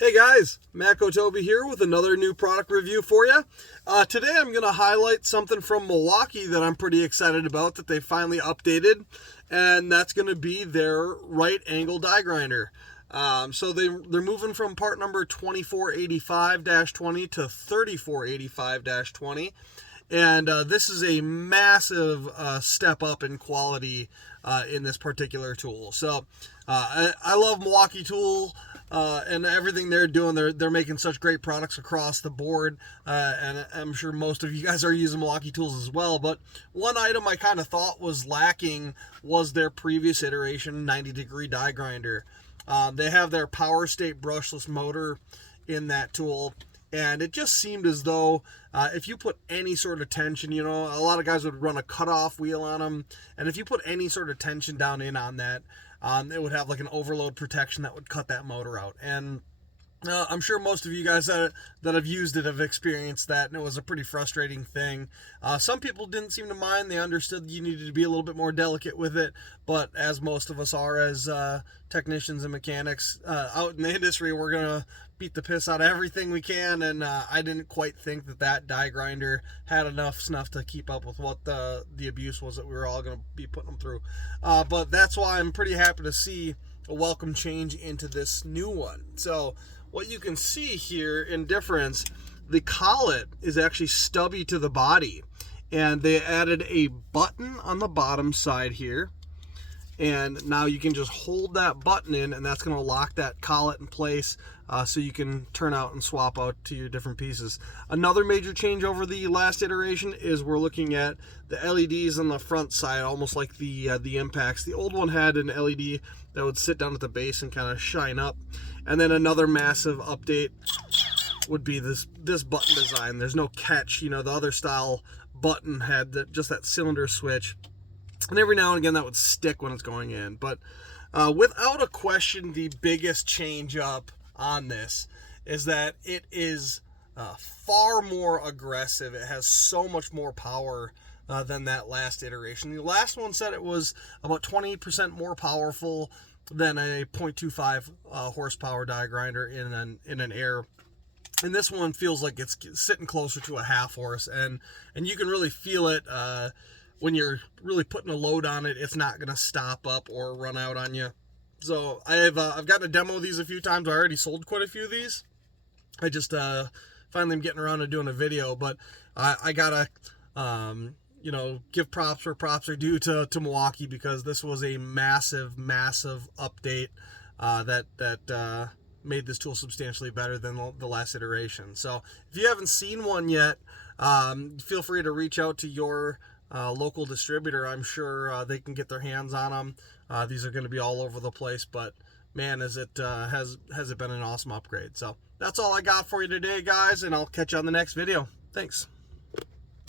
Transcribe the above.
Hey guys, Matt Toby here with another new product review for you. Today I'm going to highlight something from Milwaukee that I'm pretty excited about that they finally updated, and that's going to be their right angle die grinder. So they're moving from part number 2485-20 to 3485-20. And this is a massive step up in quality in this particular tool. So I love Milwaukee tool and everything they're doing. They're making such great products across the board, and I'm sure most of you guys are using Milwaukee tools as well. But one item I kind of thought was lacking was their previous iteration 90-degree die grinder. They have their Power State brushless motor in that tool. And it just seemed as though if you put any sort of tension, a lot of guys would run a cutoff wheel on them. And if you put any sort of tension down in on that, it would have like an overload protection that would cut that motor out. And I'm sure most of you guys that have used it have experienced that, and it was a pretty frustrating thing. Some people didn't seem to mind. They understood you needed to be a little bit more delicate with it, but as most of us are as technicians and mechanics out in the industry, we're going to beat the piss out of everything we can, and I didn't quite think that die grinder had enough snuff to keep up with what the abuse was that we were all going to be putting them through. But that's why I'm pretty happy to see a welcome change into this new one. So what you can see here in difference, the collet is actually stubby to the body, and they added a button on the bottom side here, and now you can just hold that button in, and that's going to lock that collet in place so you can turn out and swap out to your different pieces. Another major change over the last iteration is we're looking at the LEDs on the front side, almost like the impacts. The old one had an LED that would sit down at the base and kind of shine up. And then another massive update would be this button design. There's no catch. The other style button had just that cylinder switch, and every now and again that would stick when it's going in. But without a question, the biggest change up on this is that it is far more aggressive. It has so much more power than that last iteration. The last one said it was about 20% more powerful than a 0.25 horsepower die grinder in an air. And this one feels like it's sitting closer to a half horse, and you can really feel it when you're really putting a load on it. It's not going to stop up or run out on you. So I've gotten to demo these a few times. I already sold quite a few of these. I just finally am getting around to doing a video, but I gotta give props where props are due to Milwaukee, because this was a massive update that made this tool substantially better than the last iteration. So if you haven't seen one yet, feel free to reach out to your local distributor. I'm sure they can get their hands on them. These are going to be all over the place, but man, has it been an awesome upgrade. So that's all I got for you today, guys, and I'll catch you on the next video. Thanks.